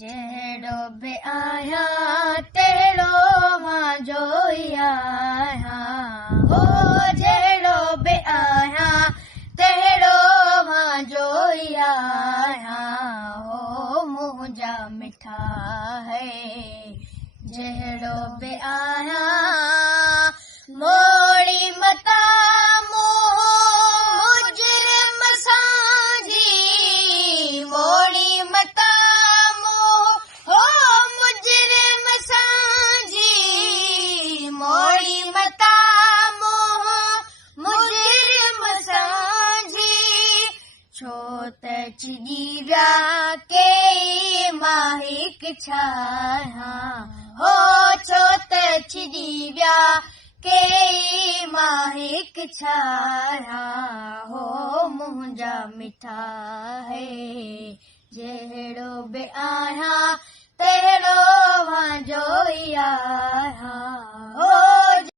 जहिड़ो बि आहियां तहिड़ो मां जोई आहियां हो जहिड़ो बि आहियां तहिड़ो मां जोई आहियां हो मुंहिंजा मिठा है जहिड़ो बि आहियां मोड़ी मता मुजरिम सां जी मोड़ी मता मुजरिम सां जी मोड़ी मता मुजरिम सां जी छो त चिजी विया के मां हिकु छायां हो छो त चिजी विया के मां हिकु छायां हो मुंहिंजा मिठा है जहिड़ो बि आहियां तहिड़ो मां जोई आहियां।